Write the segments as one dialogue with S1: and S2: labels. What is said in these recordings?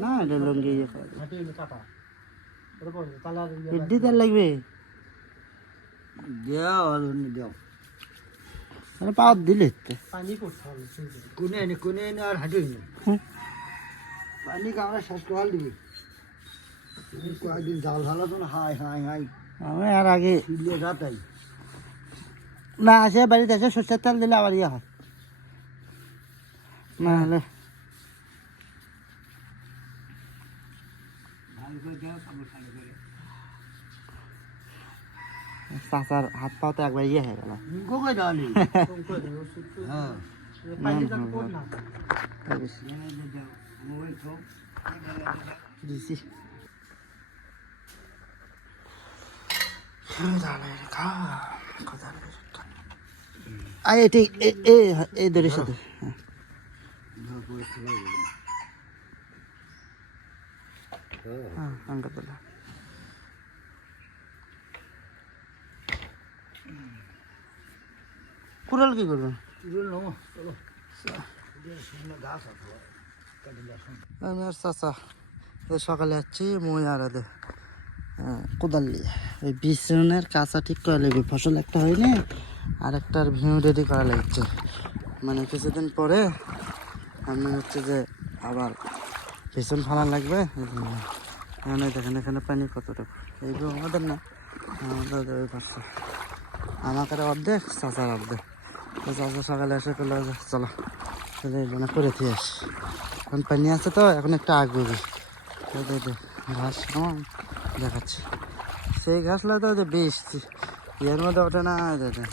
S1: না এটা লঙ্গি ইয়ে এডি তেল লাগবে মানে পাওয়ার দিলে তো।
S2: কোনে এনে কোনে এনে আর হাঁটি পানি কামড়া ভালো দিবি কয়েকদিন জাল ঢালা তো না হাই হাই হাই
S1: আমি আর আগে
S2: রাতাই
S1: না আসে বাড়িতে এসে সর্ষের তেল দিলে আবার ইয়ে হয় না হলে চাচার হাত পাও তো একবার ইয়ে হয়ে গেল
S2: কোথায় ডালি হ্যাঁ মোবাইল তো
S1: দিছি আয় এটি, এ এ দড়ির সাথে। হ্যাঁ। হ্যাঁ আঙ্কা কুড়াল কি করবেন আমি আর চাচা সকালে যাচ্ছি মই এদের কোদাল নিয়ে। ওই বিছনের কাঁচা ঠিক করা ফসল একটা হয়নি। আর একটার ভিউ রেডি করা লাগছে। মানে কিছুদিন পরে আমি হচ্ছে যে আবার পিছন ফালা লাগবে। এখানে দেখেন, এখানে পানি কতটুকু এইগুলো আমাদের না, আমাদের ওই পাশে। আমাকে অর্ধেক, চাচার অর্ধেক। তো চাচা সকালে এসে করল চলো, তাহলে জন্য করে দিয়ে আসি। এখন পানি আছে তো, এখন একটু আগুবি ঘাস কেমন দেখাচ্ছি। সেই ঘাস লাগে তো বেশ। ইয়ের মধ্যে ওঠে না দাদা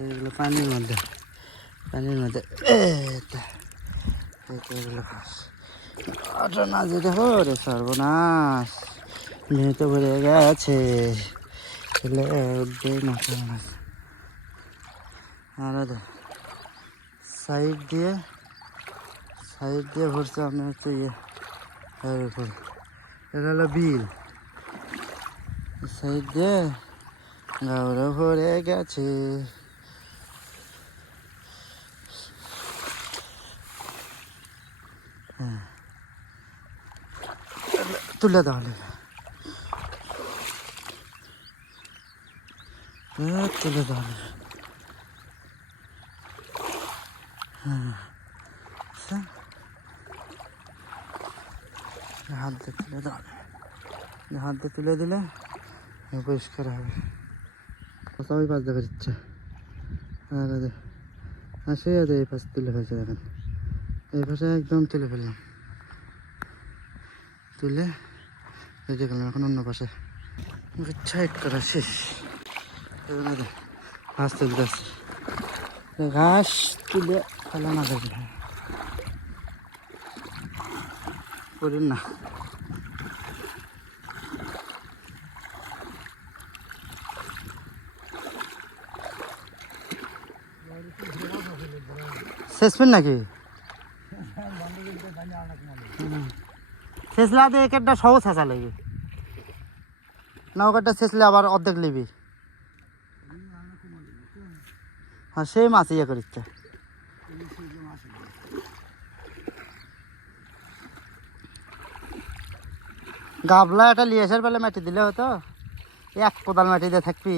S1: এইগুলো পানির মধ্যে পানির মধ্যে এগুলো ঘাস ওঠে না যে দেখো রে সর্বনাশ মেয়েতে ভরে গেছে। ছেলে উঠবে কেমন আছে আর সাইড দিয়ে সাইড দিয়ে ভরছে, আমি হচ্ছে ইয়ে উপর। এটা হলো বিল। সাইড দিয়ে গাওরা ভরে গেছে। হ্যাঁ। তুলে তাহলে তুলে তাহলে হাত দিয়ে তুলে দাও। হাত তুলে দিলে পরিষ্কার হবে। সবাই পাশ দেখা যাচ্ছে। আর এই যে- আর সেই আছে এই পাশ তুলে ফেলছে, দেখেন। এই একদম তুলে ফেললাম। তুলে রেখে গেলাম এখন অন্য পাশে। সাইড করা, শেষ। এই ঘাস তুলতে আসছি। এই ঘাস তুলে ফেলা না যাবে করেন না। শেষবেন নাকি? আদে এক একটা সহজ হাসা লাগবে না ওটা শেষলে আবার অর্ধেক লিবি হ্যাঁ সেই মাছ ইয়ে করিচ্ছে। গাবলা এটা লিয়ে বেলা মাটি দিলে হতো। এক কোদাল মাটি দিয়ে থাকবি।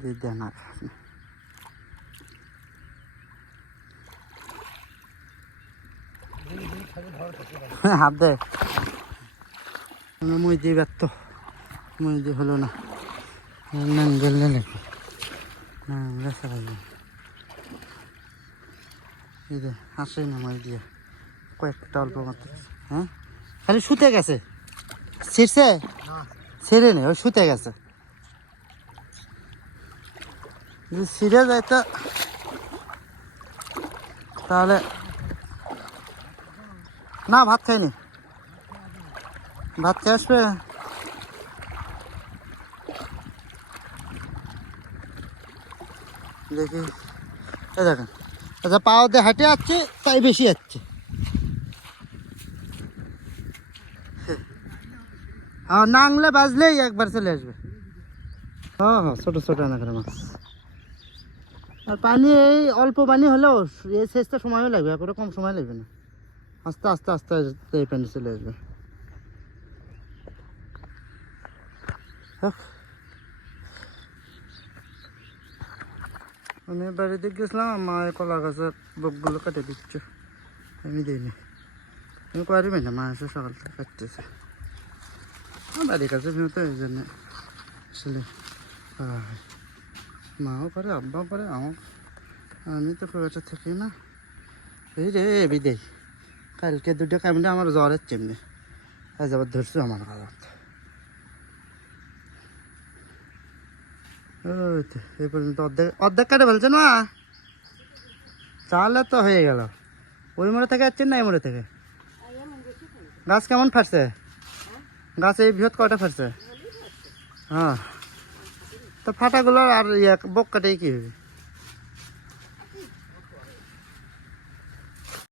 S1: দিয়ে দে না। হাত দে। মই দিয়ে ব্যর্থ। মই দিয়ে হলো না। নাঙ্গেল লাগবে না আমরা সারাই এই যে আসে না মই দিয়ে। কয়েকটা অল্প মাত্র হ্যাঁ? খালি শুতে গেছে। ছিঁড়ছে? ছেড়ে নেই ওই শুতে গেছে। যদি ছিঁড়ে যায় তো তাহলে না, ভাত খাইনি। ভাত খেয়ে আসবে? দেখি। দেখেন আচ্ছা পাও দিয়ে হাঁটে যাচ্ছে, তাই বেশি যাচ্ছে। আর নাংলে বাজলেই একবার চলে আসবে। হ্যাঁ হ্যাঁ ছোটো ছোটো নাগের মাছ। আর পানি এই অল্প পানি হলেও এই শেষটা সময়ও লাগবে একেবারে কম সময় লাগবে না। আস্তে আস্তে আস্তে এই পানি চলে আসবে। আমি বাড়িতে গেছিলাম মা কলা গাছের বকগুলো কেটে দিচ্ছে। আমি দিইনি। আমি পারবি না, মা এসে সকাল থেকে কাটতেছে। আমার বাড়ির কাছে তো এই জন্য আসলে। মাও করে, আব্বাও করে আমার আমি তো খুব একটা থাকি না। এই রে বিদেই কালকে দুটো কামড়ে আমার জ্বরের চেমনি আজ আবার ধরছো আমার ওই এই পর্যন্ত অর্ধেক অর্ধেক কাটে বলছেন মা তাহলে তো হয়ে গেল। ওই মোড়ে থেকে যাচ্ছেন না এই মোড়ে থেকে? গাছ কেমন ফাটছে? গাছ এই বৃহৎ কয়টা ফাটছে? হ্যাঁ। তো ফাটাগুলো আর ইয়ে বক কাটে কি হবে?